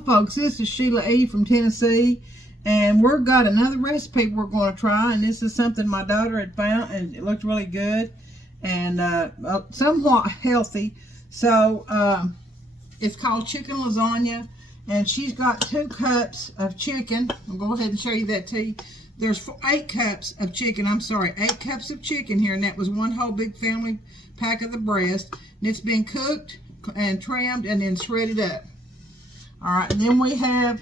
Hello folks, this is Sheila E. from Tennessee, and we've got another recipe we're going to try, and this is something my daughter had found, and it looked really good, and somewhat healthy. So it's called chicken lasagna, and she's got 2 cups of chicken. I'll go ahead and show you that to you. There's 8 cups of chicken, 8 cups of chicken here, and that was one whole big family pack of the breast, and it's been cooked and trimmed and then shredded up. Alright, and then we have,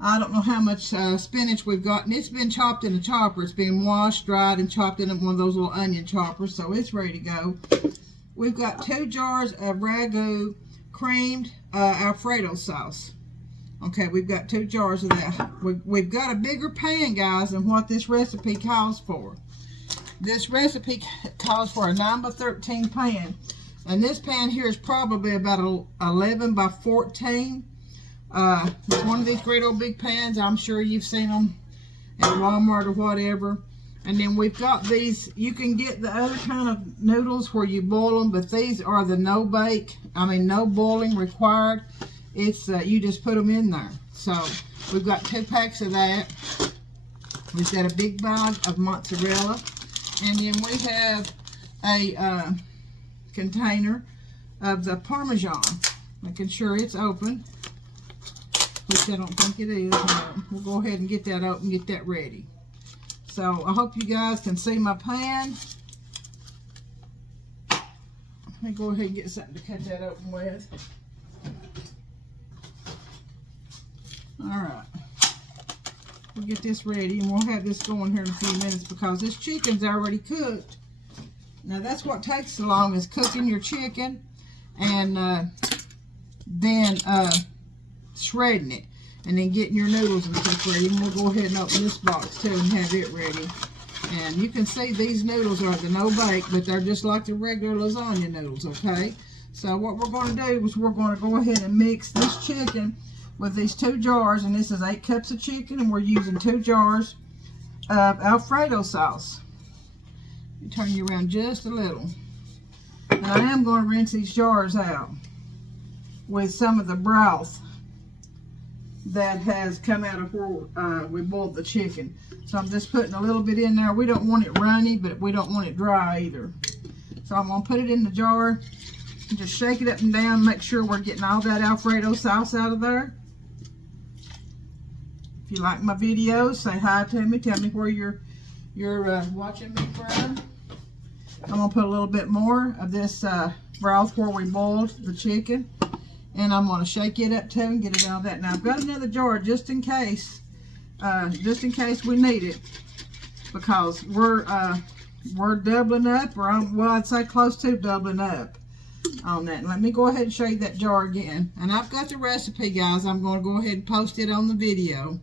I don't know how much spinach we've got, and it's been chopped in a chopper. It's been washed, dried, and chopped in one of those little onion choppers, so it's ready to go. We've got 2 jars of ragu creamed Alfredo sauce. Okay, we've got 2 jars of that. We've got a bigger pan, guys, than what this recipe calls for. This recipe calls for a 9x13 pan, and this pan here is probably about 11 by 14. It's one of these great old big pans. I'm sure you've seen them at Walmart or whatever. And then we've got these. You can get the other kind of noodles where you boil them, but these are the no boiling required. It's you just put them in there. So we've got 2 packs of that. We've got a big bag of mozzarella, and then we have a container of the Parmesan. Making sure it's open, which I don't think it is. We'll go ahead and get that open, get that ready. So I hope you guys can see my pan. Let me go ahead and get something to cut that open with. Alright, we'll get this ready, and we'll have this going here in a few minutes because this chicken's already cooked. Now that's what takes so long, is cooking your chicken and then shredding it, and then getting your noodles and stuff ready. And we'll go ahead and open this box too and have it ready. And you can see these noodles are the no bake, but they're just like the regular lasagna noodles, okay? So what we're going to do is we're going to go ahead and mix this chicken with these 2 jars, and this is 8 cups of chicken, and we're using 2 jars of Alfredo sauce. Turn you around just a little. And I am going to rinse these jars out with some of the broth that has come out of where we boiled the chicken. So I'm just putting a little bit in there. We don't want it runny, but we don't want it dry either. So I'm going to put it in the jar and just shake it up and down, make sure we're getting all that Alfredo sauce out of there. If you like my videos, say hi to me. Tell me where you're watching me from. I'm going to put a little bit more of this broth where we boiled the chicken. And I'm going to shake it up too and get it all that. Now I've got another jar just in case we need it, because we're doubling up, or well, I'd say close to doubling up on that. And let me go ahead and show you that jar again. And I've got the recipe, guys. I'm going to go ahead and post it on the video.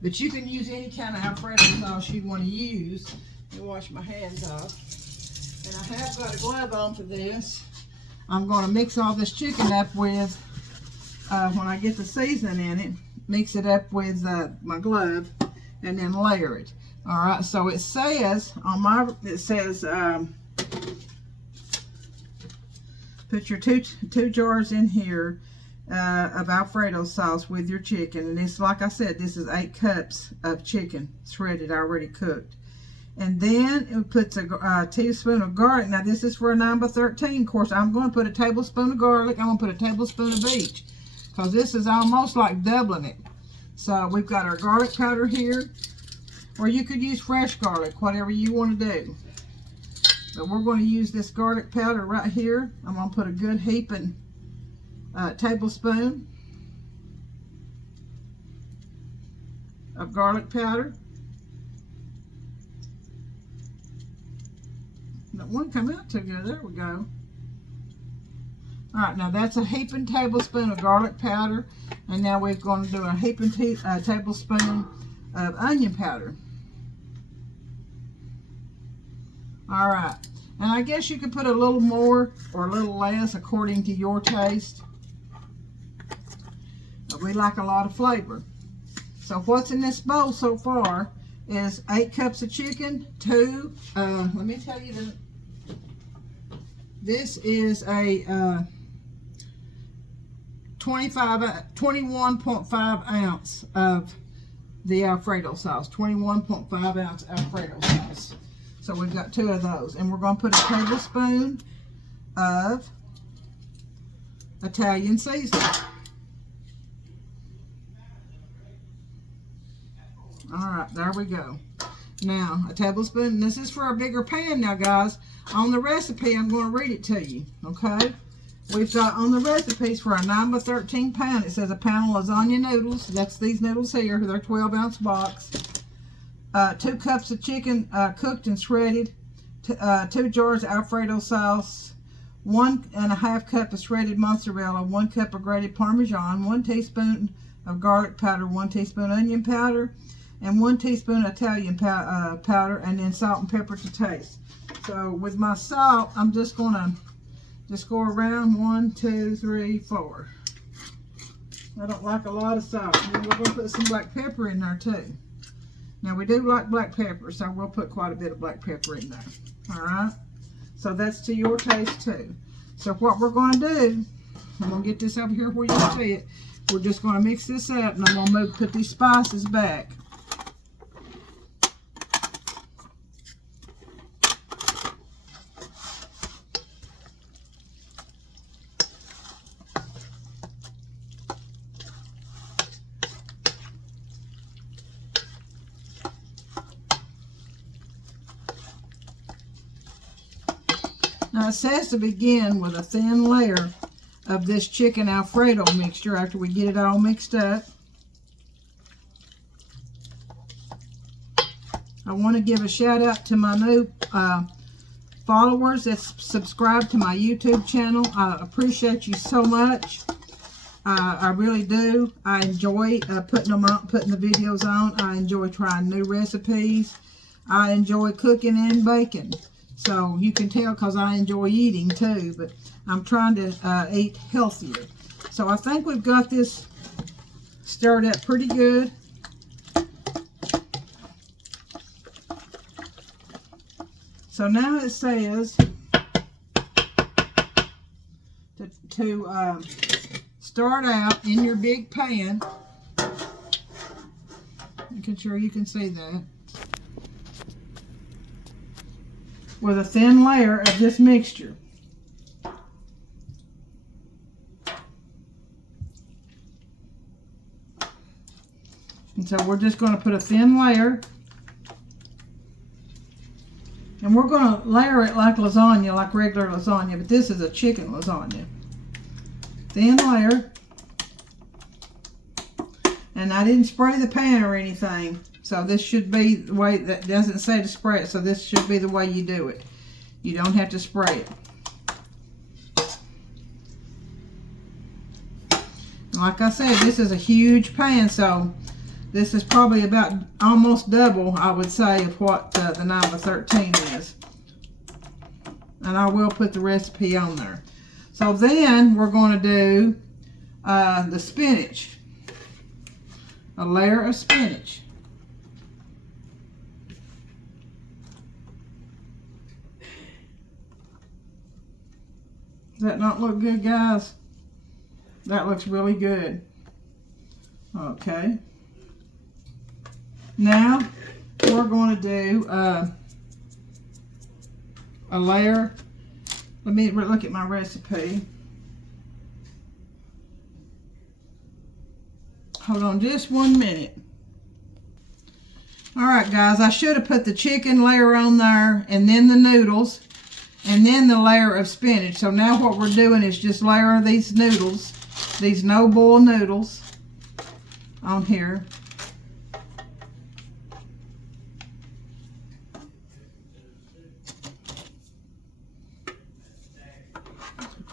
But you can use any kind of Alfredo sauce you want to use. Let me wash my hands off. And I have got a glove on for this. I'm going to mix all this chicken up with, when I get the seasoning in it, mix it up with my glove, and then layer it. Alright, so it says, put your two jars in here of Alfredo sauce with your chicken. And it's, like I said, this is 8 cups of chicken, shredded, already cooked. And then it puts a teaspoon of garlic. Now this is for a 9x13. Of course, I'm going to put a tablespoon of garlic. I'm going to put a tablespoon of each, because this is almost like doubling it. So we've got our garlic powder here, or you could use fresh garlic, whatever you want to do. But we're going to use this garlic powder right here. I'm going to put a good heaping tablespoon of garlic powder. That wouldn't come out too good. There we go. Alright, now that's a heaping tablespoon of garlic powder. And now we're going to do a heaping tablespoon of onion powder. Alright, and I guess you could put a little more or a little less according to your taste. But we like a lot of flavor. So what's in this bowl so far is 8 cups of chicken, let me tell you, this is a 21.5 ounce of the Alfredo sauce. 21.5 ounce Alfredo sauce. So we've got 2 of those. And we're going to put a tablespoon of Italian seasoning. Alright, there we go. Now, a tablespoon. This is for a bigger pan now, guys. On the recipe, I'm going to read it to you, okay? We've got on the recipes for a 9 by 13 pound, it says a pound of lasagna noodles. That's these noodles here. They're 12-ounce box. 2 cups of chicken cooked and shredded. 2 jars of Alfredo sauce. 1.5 cup of shredded mozzarella. 1 cup of grated Parmesan. 1 teaspoon of garlic powder. 1 teaspoon onion powder. And 1 teaspoon Italian powder. And then salt and pepper to taste. So with my salt, I'm just going to go around 1, 2, 3, 4. I don't like a lot of salt. And then we're going to put some black pepper in there too. Now we do like black pepper, so we'll put quite a bit of black pepper in there. Alright? So that's to your taste too. So what we're going to do, I'm going to get this over here where you can see it. We're just going to mix this up, and I'm going to put these spices back. Now it says to begin with a thin layer of this chicken Alfredo mixture after we get it all mixed up. I want to give a shout out to my new followers that subscribe to my YouTube channel. I appreciate you so much. I really do. I enjoy putting the videos on. I enjoy trying new recipes. I enjoy cooking and baking. So you can tell because I enjoy eating too, but I'm trying to eat healthier. So I think we've got this stirred up pretty good. So now it says to start out in your big pan. Making sure you can see that. With a thin layer of this mixture. And so we're just going to put a thin layer. And we're going to layer it like lasagna, like regular lasagna, but this is a chicken lasagna. Thin layer. And I didn't spray the pan or anything. So this should be the way, that doesn't say to spray it, so this should be the way you do it. You don't have to spray it. Like I said, this is a huge pan, so this is probably about almost double, I would say, of what the 9 by 13 is. And I will put the recipe on there. So then we're going to do the spinach. A layer of spinach. Does that not look good, guys? That looks really good. Okay. Now, we're going to do a layer. Let me look at my recipe. Hold on just 1 minute. Alright, guys, I should have put the chicken layer on there, and then the noodles, and then the layer of spinach. So now what we're doing is just layer these noodles, these no-boil noodles, on here.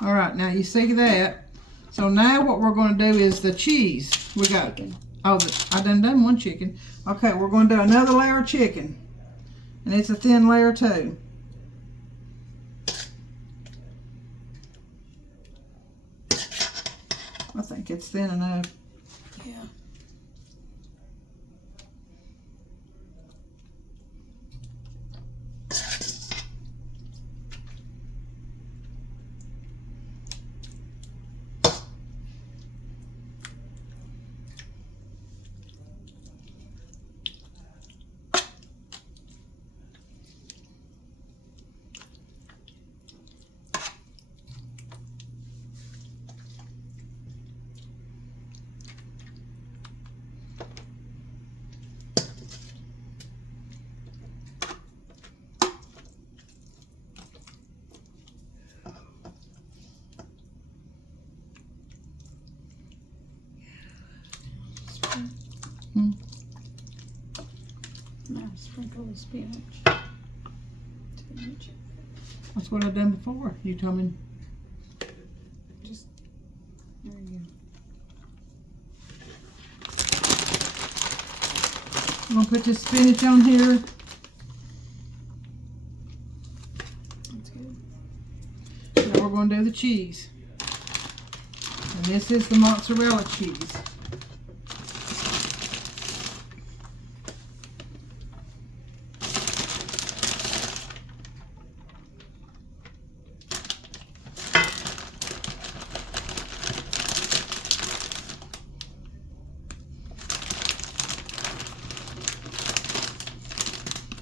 Alright, now you see that. So now what we're going to do is the cheese. We got, oh, I done one chicken. Okay, we're going to do another layer of chicken. And it's a thin layer too. I think it's thin enough. Yeah. Now sprinkle the spinach. That's what I've done before. You told me. Just, there you go. I'm gonna put this spinach on here. That's good. Now we're gonna do the cheese. And this is the mozzarella cheese.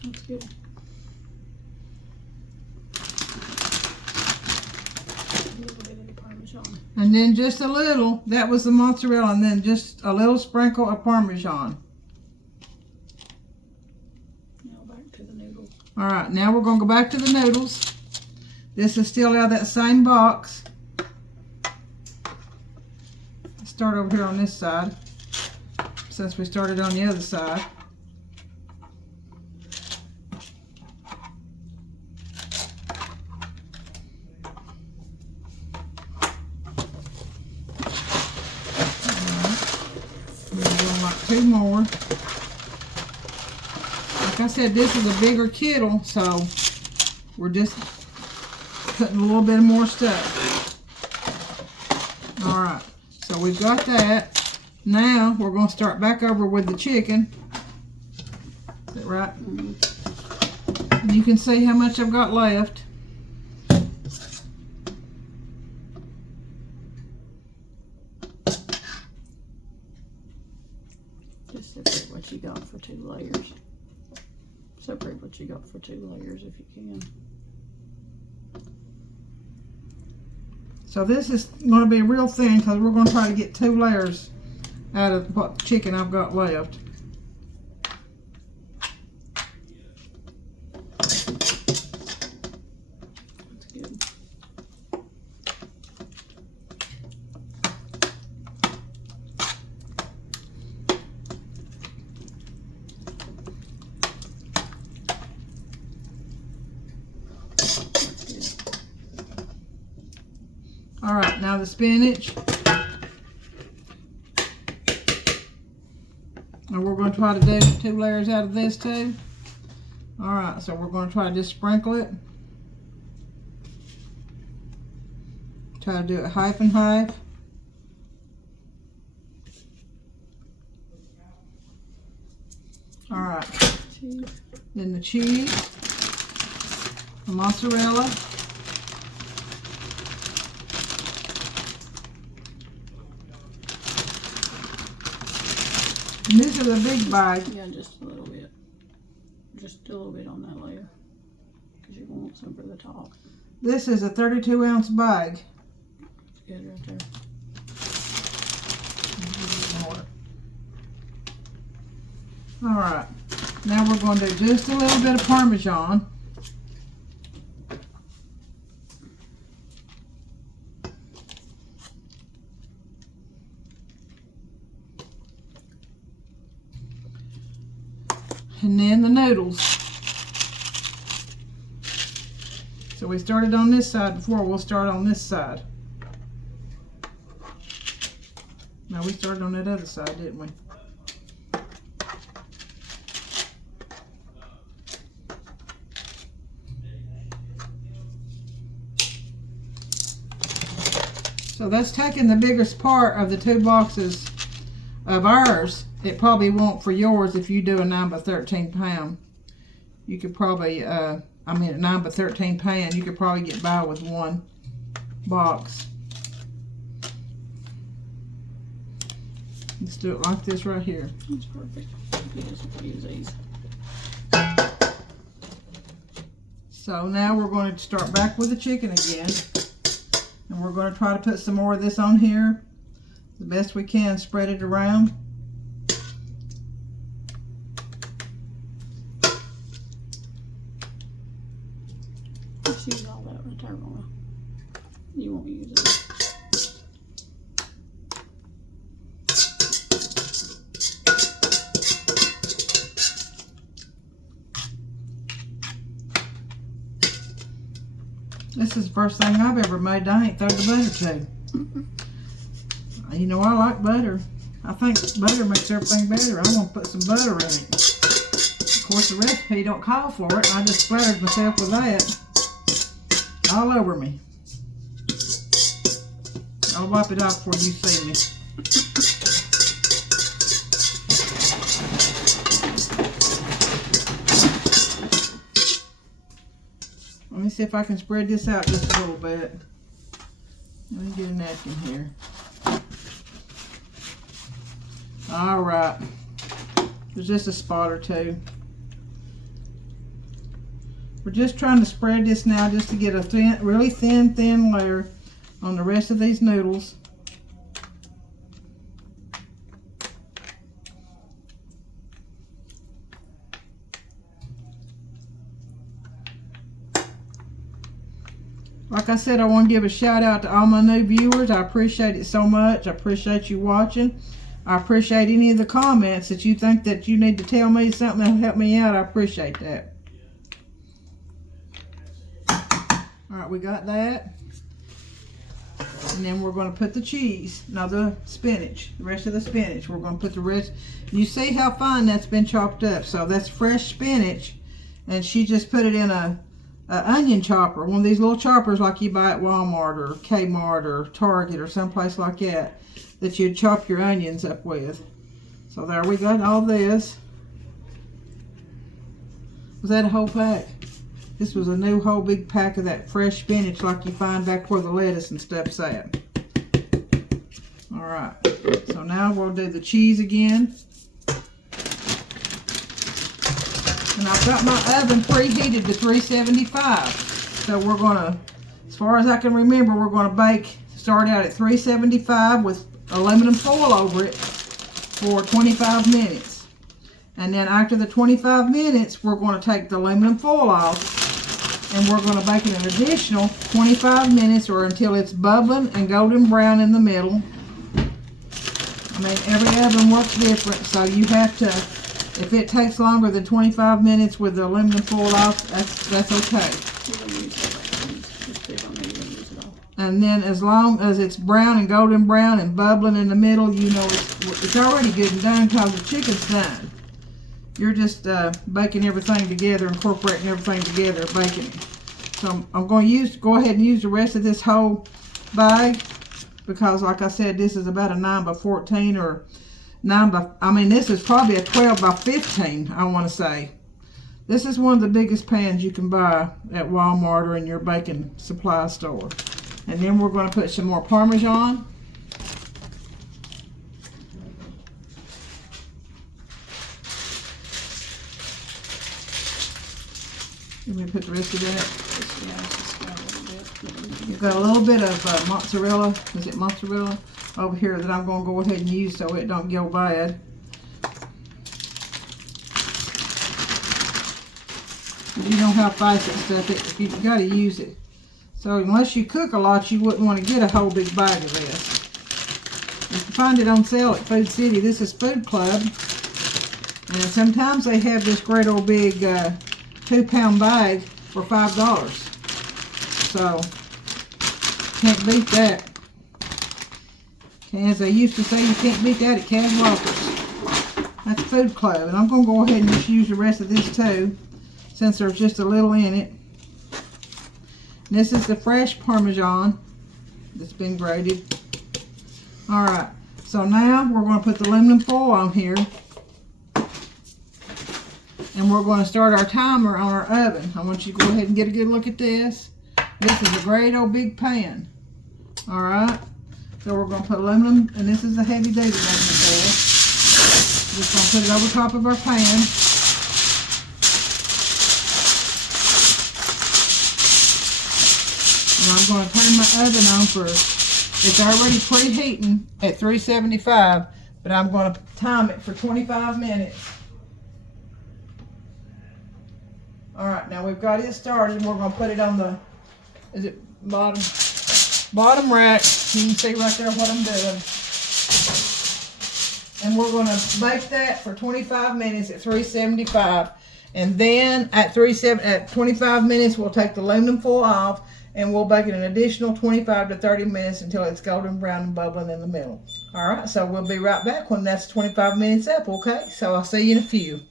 That's good. A little bit of the Parmesan. And then just a little, that was the mozzarella, and then just a little sprinkle of Parmesan. Now back to the noodles. All right, now we're gonna go back to the noodles. This is still out of that same box. Let's start over here on this side, since we started on the other side. Two more. Like I said, this is a bigger kettle, so we're just putting a little bit more stuff. Alright, so we've got that. Now we're going to start back over with the chicken. Is that right? Mm-hmm. You can see how much I've got left. Separate what you got for 2 layers. Separate what you got for 2 layers if you can. So this is going to be real thin because we're going to try to get 2 layers out of what chicken I've got left. That's good. All right, now the spinach. And we're going to try to do 2 layers out of this too. All right, so we're going to try to just sprinkle it. Try to do it half and half. All right. Cheese. Then the cheese, the mozzarella. And these are the big bag. Yeah, just a little bit. Just a little bit on that layer. Because you want some for the top. This is a 32-ounce bag. It's good right there. All right. Now we're going to do just a little bit of Parmesan. And then the noodles. So we started on this side before, we'll start on this side. No, we started on that other side, didn't we? So that's taking the biggest part of the 2 boxes of ours. It probably won't for yours if you do a 9 by 13 pound. You could probably, a 9 by 13 pan, you could probably get by with 1 box. Let's do it like this right here. That's perfect. You just use these. So now we're going to start back with the chicken again. And we're going to try to put some more of this on here. The best we can, spread it around. Just use all that right there, Mama. You won't use it. This is the first thing I've ever made I ain't thrown the butter to. You know, I like butter. I think butter makes everything better. I'm going to put some butter in it. Of course, the recipe don't call for it. I just splattered myself with that all over me. I'll wipe it off before you see me. Let me see if I can spread this out just a little bit. Let me get a napkin here. All right. There's just a spot or two. We're just trying to spread this now just to get a thin, really thin layer on the rest of these noodles. Like I said, I want to give a shout out to all my new viewers. I appreciate it so much. I appreciate you watching. I appreciate any of the comments that you think that you need to tell me something that'll help me out. I appreciate that. All right, we got that. And then we're going to put the cheese. Now the spinach, the rest of the spinach. We're going to put the rest. You see how fine that's been chopped up. So that's fresh spinach. And she just put it in a onion chopper. One of these little choppers like you buy at Walmart or Kmart or Target or someplace like that. That you'd chop your onions up with. So there we got all this. Was that a whole pack? This was a new whole big pack of that fresh spinach like you find back where the lettuce and stuff's at. Alright, so now we'll do the cheese again. And I've got my oven preheated to 375. So we're going to, as far as I can remember, we're going to bake, start out at 375 with aluminum foil over it for 25 minutes. And then after the 25 minutes, we're going to take the aluminum foil off and we're going to bake it an additional 25 minutes or until it's bubbling and golden brown in the middle. I mean, every oven works different, so you have to, if it takes longer than 25 minutes with the aluminum foil off, that's okay. And then as long as it's brown and golden brown and bubbling in the middle, you know it's already good and done because the chicken's done. You're just baking everything together, incorporating everything together, baking it. So I'm going to go ahead and use the rest of this whole bag because, like I said, this is about a 9 by 14 or 9 by, I mean, this is probably a 12 by 15, I want to say. This is one of the biggest pans you can buy at Walmart or in your baking supply store. And then we're going to put some more Parmesan. Let me put the rest of that. You've got a little bit of mozzarella. Is it mozzarella? Over here that I'm going to go ahead and use so it don't go bad. You know how fast that stuff is. You've got to use it. So unless you cook a lot, you wouldn't want to get a whole big bag of this. You can find it on sale at Food City. This is Food Club. And sometimes they have this great old big 2-pound bag for $5. So, can't beat that. As they used to say, you can't beat that at Cadwalkers. That's Food Club. And I'm going to go ahead and just use the rest of this too, since there's just a little in it. This is the fresh Parmesan that's been grated. Alright, so now we're going to put the aluminum foil on here. And we're going to start our timer on our oven. I want you to go ahead and get a good look at this. This is a great old big pan. Alright, so we're going to put aluminum, and this is a heavy duty aluminum foil. Just going to put it over top of our pan. And I'm going to turn my oven on for, it's already preheating at 375, but I'm going to time it for 25 minutes. Alright, now we've got it started. We're going to put it on the, is it bottom rack. You can see right there what I'm doing. And we're going to bake that for 25 minutes at 375. And then at 25 minutes, we'll take the aluminum foil off and we'll bake it an additional 25 to 30 minutes until it's golden brown and bubbling in the middle. All right, so we'll be right back when that's 25 minutes up, okay? So I'll see you in a few.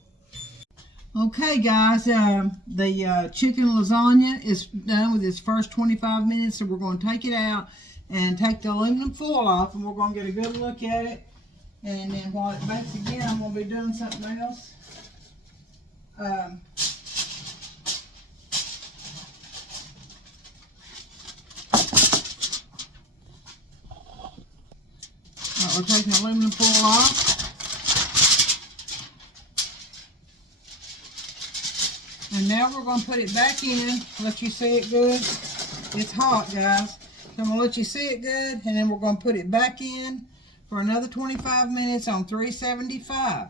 Okay, guys, the chicken lasagna is done with its first 25 minutes, so we're going to take it out and take the aluminum foil off, and we're going to get a good look at it. And then while it bakes again, I'm going to be doing something else. We're taking aluminum foil off. And now we're going to put it back in, let you see it good. It's hot, guys. So I'm going to let you see it good, and then we're going to put it back in for another 25 minutes on 375.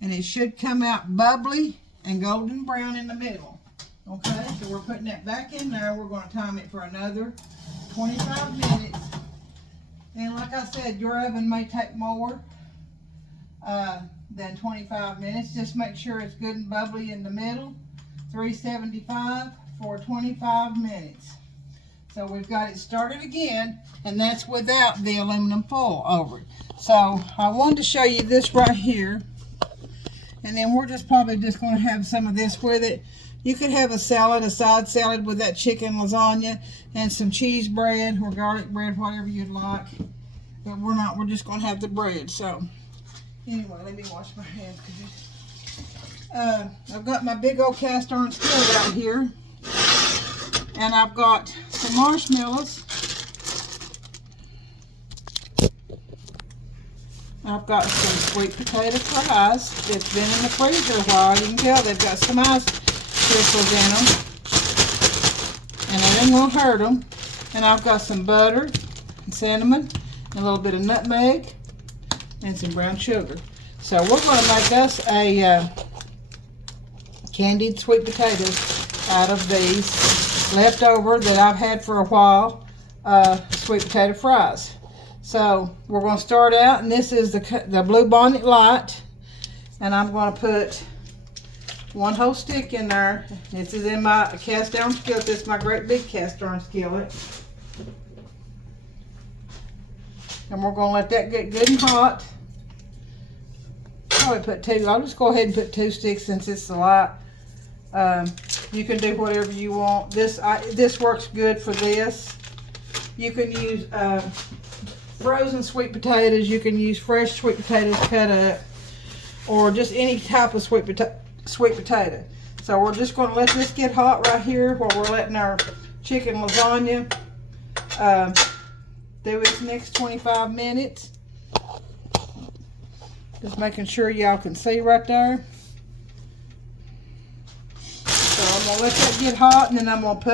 And it should come out bubbly and golden brown in the middle. Okay, so we're putting that back in there. We're going to time it for another 25 minutes. And like I said, your oven may take more than 25 minutes. Just make sure it's good and bubbly in the middle. 375 for 25 minutes. So we've got it started again, and that's without the aluminum foil over it. So I wanted to show you this right here, and then we're probably just going to have some of this with it. You could have a salad, a side salad with that chicken lasagna, and some cheese bread or garlic bread, whatever you'd like. But we're not. We're just going to have the bread. So anyway, let me wash my hands. I've got my big old cast iron skillet out here, and I've got some marshmallows. I've got some sweet potato fries that's been in the freezer a while. You can tell they've got some ice crystals in them, and that ain't gonna hurt them. And I've got some butter and cinnamon and a little bit of nutmeg and some brown sugar. So we're going to make us a candied sweet potatoes out of these leftover that I've had for a while sweet potato fries. So we're going to start out, and this is the Blue Bonnet Light, and I'm going to put one whole stick in there. This is in my cast iron skillet. This is my great big cast iron skillet, and we're going to let that get good and hot. Probably put two. I'll just go ahead and put 2 sticks since it's the light. You can do whatever you want. This works good for this. You can use frozen sweet potatoes. You can use fresh sweet potatoes cut up, or just any type of sweet potato. So we're just going to let this get hot right here while we're letting our chicken lasagna do its next 25 minutes. Just making sure y'all can see right there. So I'm going to let that get hot, and then I'm going to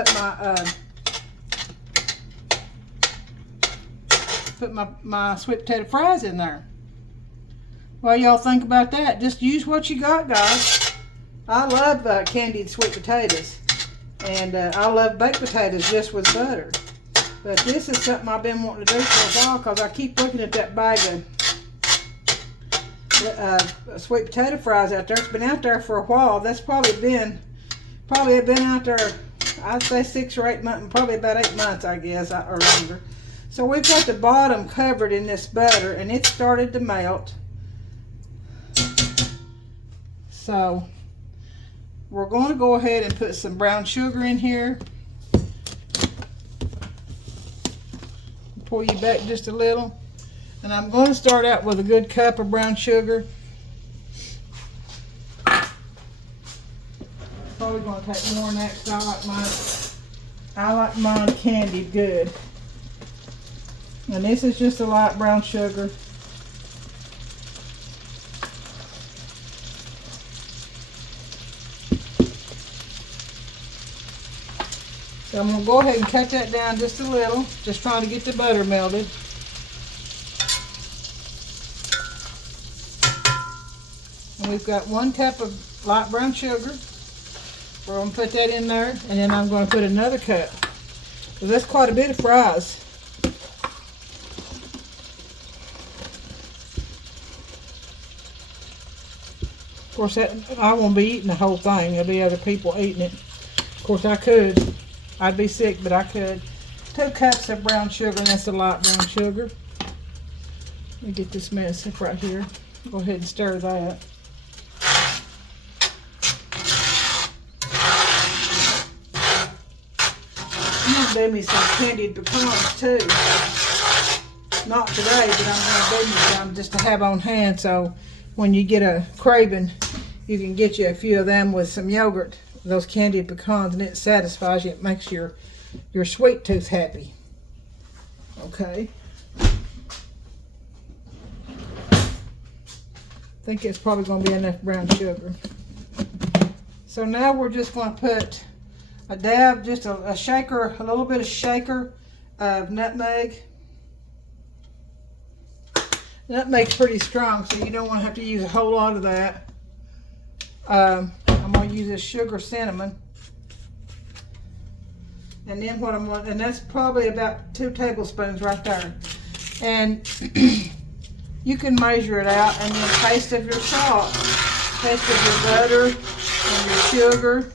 put my sweet potato fries in there. What y'all think about that? Just use what you got, guys. I love candied sweet potatoes, and I love baked potatoes just with butter. But this is something I've been wanting to do for a while, because I keep looking at that bag of sweet potato fries out there. It's been out there for a while. That's probably been out there, I'd say 6 or 8 months, probably about 8 months, I guess, or longer. So we've got the bottom covered in this butter, and it started to melt. So we're going to go ahead and put some brown sugar in here. Pull you back just a little. And I'm going to start out with a good cup of brown sugar. Probably going to take more than that, because I like mine candied good. And this is just a light brown sugar. So I'm going to go ahead and cut that down just a little, just trying to get the butter melted. And we've got 1 cup of light brown sugar. We're going to put that in there, and then I'm going to put another cup. So that's quite a bit of fries. Of course, I won't be eating the whole thing. There'll be other people eating it. Of course, I could. I'd be sick, but I could. 2 cups of brown sugar, and that's a lot brown sugar. Let me get this mess up right here. Go ahead and stir that. I'm going to do me some candied pecans too. Not today, but I'm going to do me some just to have on hand, so when you get a craving, you can get you a few of them with some yogurt, those candied pecans, and it satisfies you. It makes your sweet tooth happy. Okay. I think it's probably going to be enough brown sugar. So now we're just going to put a dab, just a shaker, a little bit of shaker of nutmeg. Nutmeg's pretty strong, so you don't want to have to use a whole lot of that. I'm going to use this sugar cinnamon. And then what I'm going to, and that's probably about 2 tablespoons right there. And you can measure it out, and then taste of your salt, taste of your butter, and your sugar,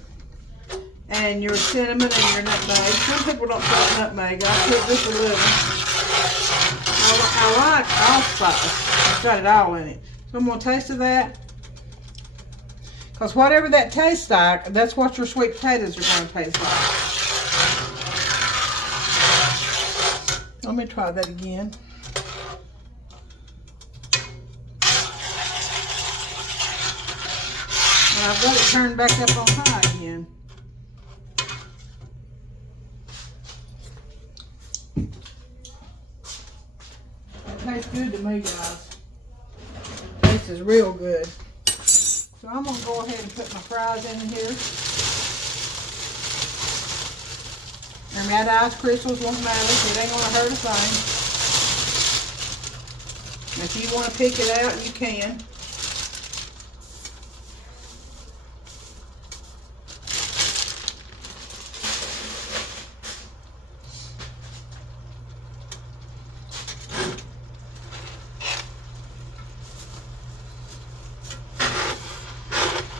and your cinnamon, and your nutmeg. Some people don't put nutmeg. I put just a little. I like allspice. It's got it all in it. So I'm going to taste of that. Because whatever that tastes like, that's what your sweet potatoes are going to taste like. Let me try that again. And I've got it turned back up on high again. It tastes good to me, guys. This is real good. So I'm going to go ahead and put my fries in here. And that ice crystals won't matter. It ain't going to hurt a thing. And if you want to pick it out, you can.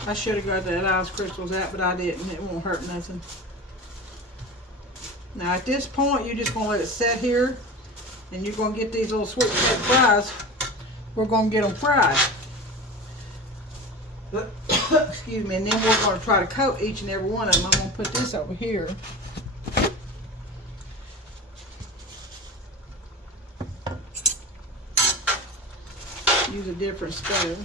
I should have got that ice crystals out, but I didn't. It won't hurt nothing. Now at this point, you're just going to let it sit here, and you're going to get these little sweet potato fries. We're going to get them fried. Excuse me, and then we're going to try to coat each and every one of them. I'm going to put this over here. Use a different spoon.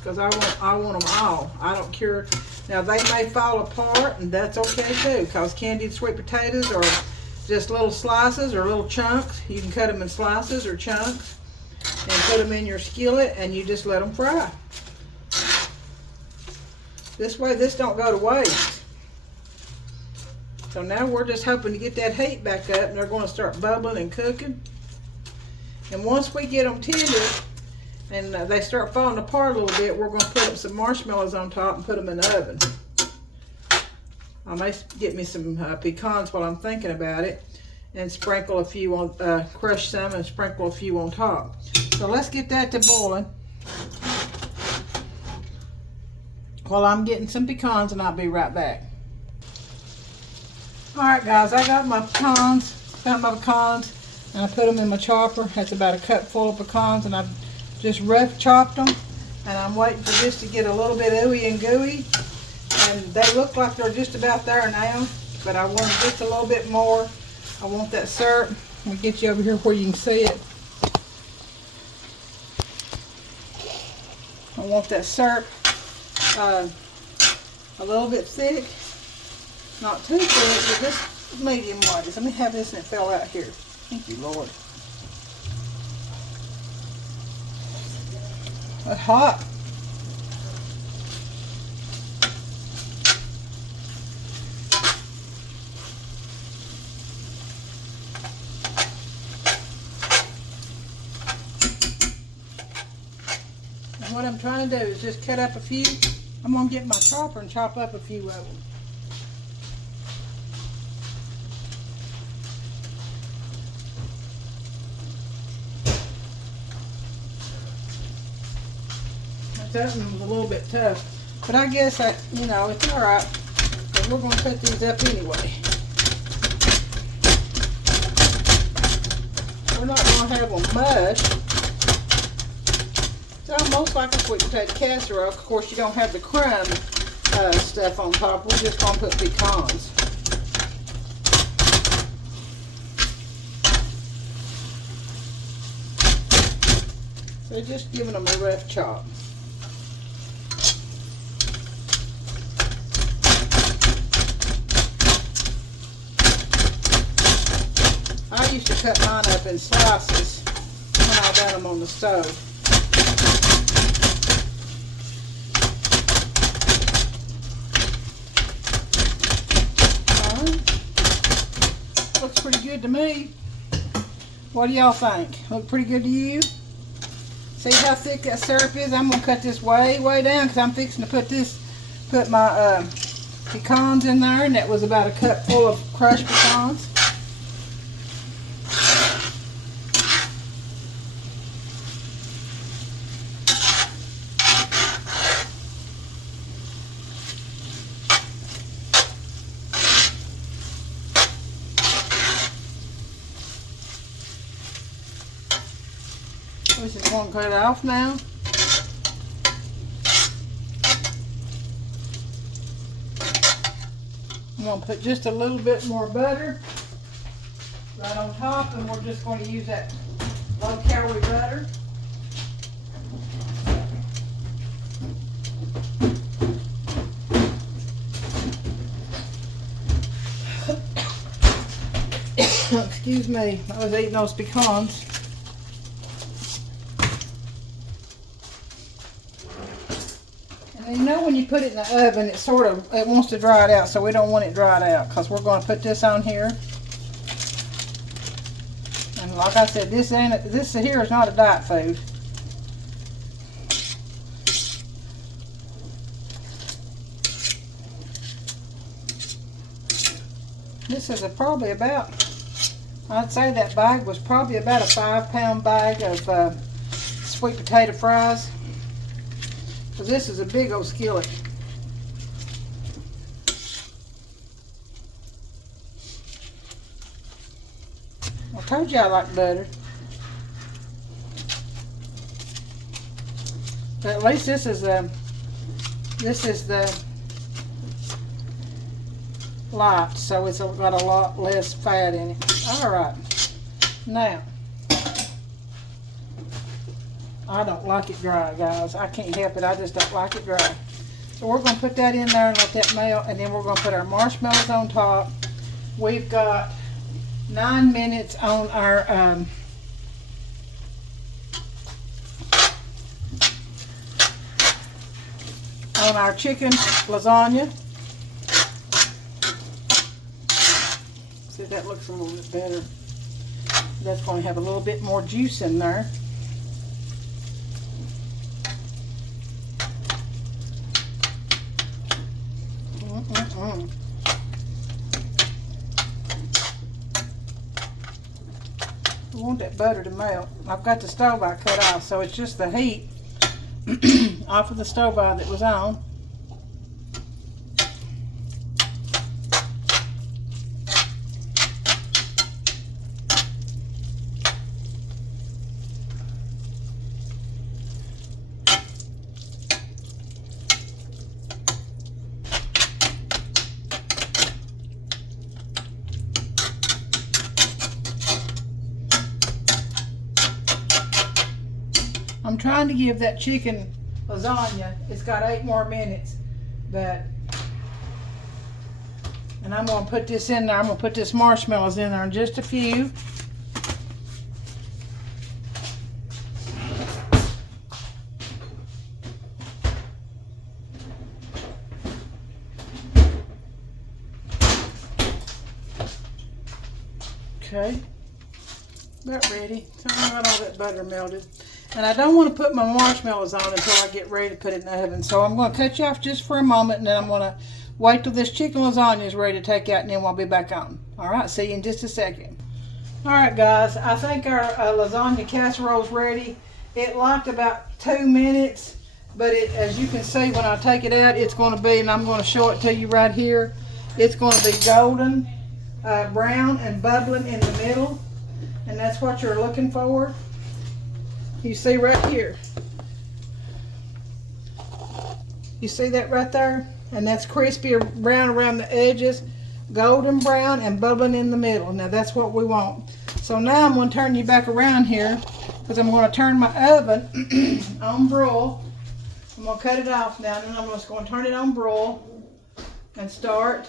Because I want them all. I don't care. Now they may fall apart, and that's okay too, because candied sweet potatoes are just little slices or little chunks. You can cut them in slices or chunks and put them in your skillet, and you just let them fry. This way this don't go to waste. So now we're just hoping to get that heat back up, and they're going to start bubbling and cooking. And once we get them tender, and they start falling apart a little bit, we're going to put up some marshmallows on top and put them in the oven. I may get me some pecans while I'm thinking about it, and sprinkle a few on, crush some and sprinkle a few on top. So let's get that to boiling while I'm getting some pecans, and I'll be right back. Alright guys, I got my pecans, and I put them in my chopper. That's about a cup full of pecans, and I've just rough chopped them, and I'm waiting for this to get a little bit ooey and gooey, and they look like they're just about there now, but I want just a little bit more. I want that syrup. Let me get you over here where you can see it. I want that syrup a little bit thick, not too thick, but just medium wise. Let me have this, and it fell out here. Thank you, Lord. It's hot. And what I'm trying to do is just cut up a few. I'm going to get my chopper and chop up a few of them. That one was a little bit tough, but I guess that, you know, it's all right. And we're going to cut these up anyway. We're not going to have them mushed. It's almost like a sweet potato casserole. Of course, you don't have the crumb stuff on top. We're just going to put pecans. So just giving them a rough chop. I used to cut mine up in slices when I done them on the stove. Looks pretty good to me. What do y'all think? Look pretty good to you? See how thick that syrup is? I'm gonna cut this way down because I'm fixing to put my pecans in there, and that was about a cup full of crushed pecans. This is going to cut it off now. I'm going to put just a little bit more butter right on top, and we're just going to use that low-calorie butter. Excuse me, I was eating those pecans. And you know when you put it in the oven, it wants to dry it out, so we don't want it dried out because we're going to put this on here. And like I said, this here is not a diet food. This is probably about, I'd say that bag was probably about a 5-pound bag of sweet potato fries. Because this is a big old skillet. I told you I like butter. But at least this is the light, so it's got a lot less fat in it. Alright. Now, I don't like it dry, guys. I can't help it. I just don't like it dry. So we're going to put that in there and let that melt, and then we're going to put our marshmallows on top. We've got 9 minutes on our chicken lasagna. See, that looks a little bit better. That's going to have a little bit more juice in there. I want that butter to melt. I've got the stove I cut off, so it's just the heat off of the stove that was on. I'm trying to give that chicken lasagna, it's got 8 more minutes, and I'm going to put this in there. I'm going to put this marshmallows in there in just a few. Okay, about ready. So I got all that butter melted. And I don't want to put my marshmallows on until I get ready to put it in the oven. So I'm going to cut you off just for a moment, and then I'm going to wait till this chicken lasagna is ready to take out, and then we'll be back on. All right, see you in just a second. All right, guys, I think our lasagna casserole is ready. It locked about 2 minutes, but as you can see, when I take it out, it's going to be, and I'm going to show it to you right here. It's going to be golden brown and bubbling in the middle, and that's what you're looking for. You see right here. You see that right there? And that's crispy brown around the edges, golden brown and bubbling in the middle. Now that's what we want. So now I'm going to turn you back around here, because I'm going to turn my oven on broil. I'm going to cut it off now, and then I'm just going to turn it on broil and start.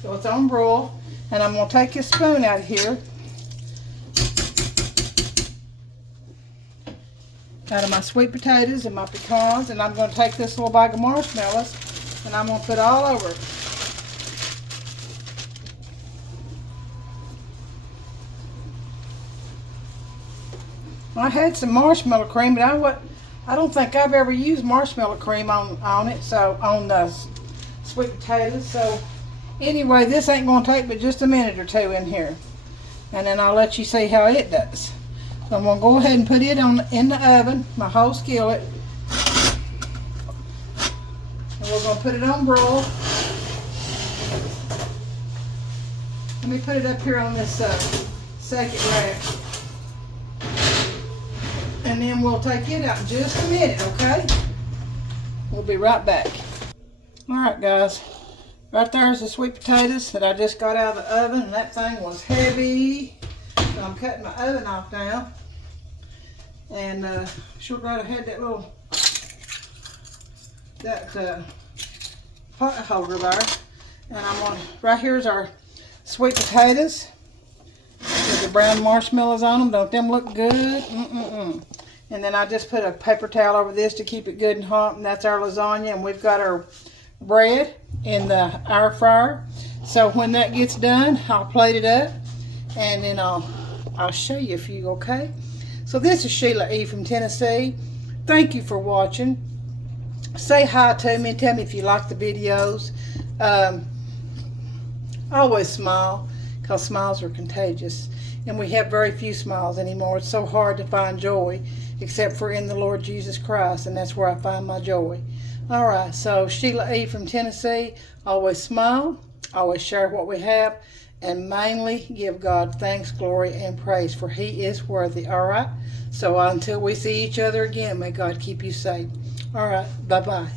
So it's on broil, and I'm going to take this spoon out of here, out of my sweet potatoes and my pecans, and I'm going to take this little bag of marshmallows, and I'm going to put all over it. I had some marshmallow cream, but I don't think I've ever used marshmallow cream on it, so on the sweet potatoes. So anyway, this ain't going to take but just a minute or two in here, and then I'll let you see how it does. So I'm going to go ahead and put it in the oven, my whole skillet, and we're going to put it on broil. Let me put it up here on this second rack. And then we'll take it out in just a minute, okay? We'll be right back. Alright guys, right there's the sweet potatoes that I just got out of the oven, and that thing was heavy. So I'm cutting my oven off now. And sure glad I had that little, pot holder there. And I'm going to, right here's our sweet potatoes with the brown marshmallows on them. Don't them look good? And then I just put a paper towel over this to keep it good and hot, and that's our lasagna. And we've got our bread in the air fryer. So when that gets done, I'll plate it up, and then I'll show you a few, okay? So this is Sheila E. from Tennessee. Thank you for watching. Say hi to me and tell me if you like the videos. Always smile, because smiles are contagious. And we have very few smiles anymore. It's so hard to find joy, except for in the Lord Jesus Christ, and that's where I find my joy. Alright, so Sheila E. from Tennessee. Always smile, always share what we have, and mainly give God thanks, glory, and praise, for He is worthy. Alright, so until we see each other again, may God keep you safe. Alright, bye-bye.